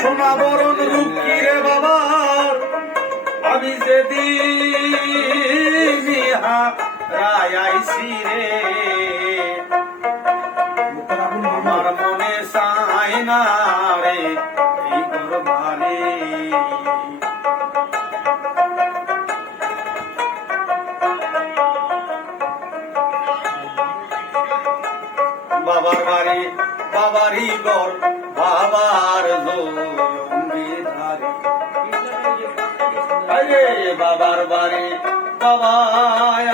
সোনা বরণ রূপ কি রে বাবার আমি যেদিন হারাইছি রে আমার মনে চাই না রে এই ঘরবাড়ি বাবার বাড়ি বাবারই ঘর বাবার জমিদারি আরে বাবার বাড়ি বাবার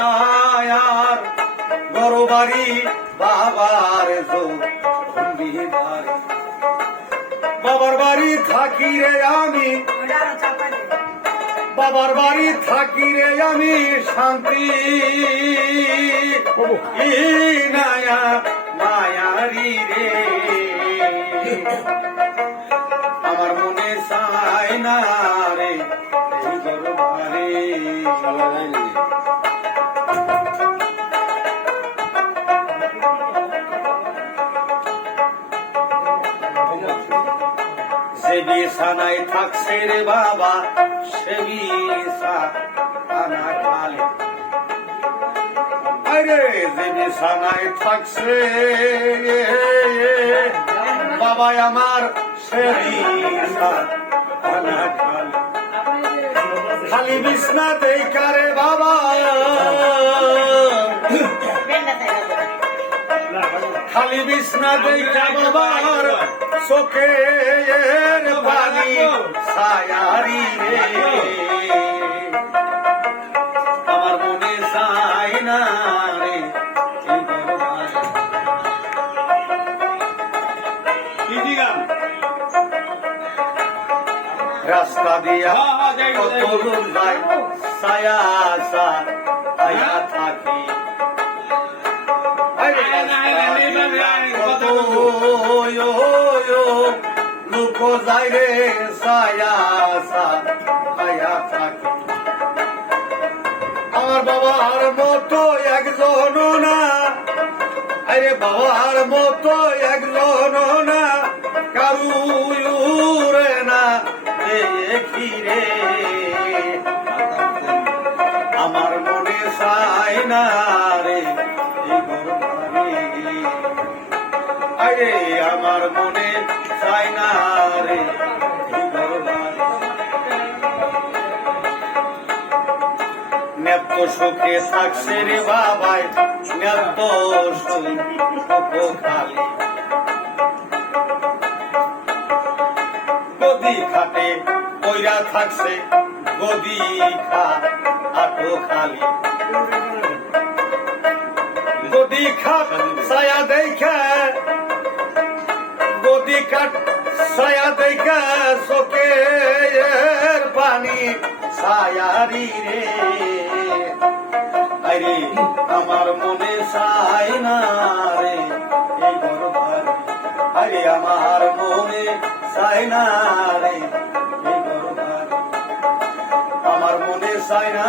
ঘর বাড়ি বাবার জমিদারি বাবার বাড়ি থাকি রে আমি বাবার বাড়ি থাকি রে আমি শান্তি নায়া মায়ারি রে আমার মনে চাই না রে এই দরবারে যে বিছানায় থাকছে রে বাবা সে বিছানা খালি আরে যে বিছানায় থাকছে বাবা আমার সে বিছানা খালি খালি বিছনা দেখা রে বাবা খালি বিছনা দেখা বাবার চোখের পানি ছায়ারি রে আমার মনে চাই না রে এই দরবারে রাস্তা দিয়া কত দূর যায় ছায়া ছায়া থাকি লোক যায় রে ছায়া ছায়া থাকি আমার বাবার মতো একজন না আরে বাবার মতো একজন না কারু রে না দেখি রে আমার মনে চাই না রে এই ঘরবাড়ি আরে আমার মনে চাই না রে এই ঘরবাড়ি নেত্য সুখে থাকছে রে বাবাই নেত্য সুখ খালি গদি খাটে কইরা থাকছে গদি খাটো খালি গদি খাট ছায়া দেখা গদি কাট ছায়া দেখা চোখের পানি ছায়ারি রে আরে আমার মনে চাই না রে এই ঘরবাড়ি আরে আমার মনে চাই না রে এই ঘরবাড়ি আমার মনে চাই না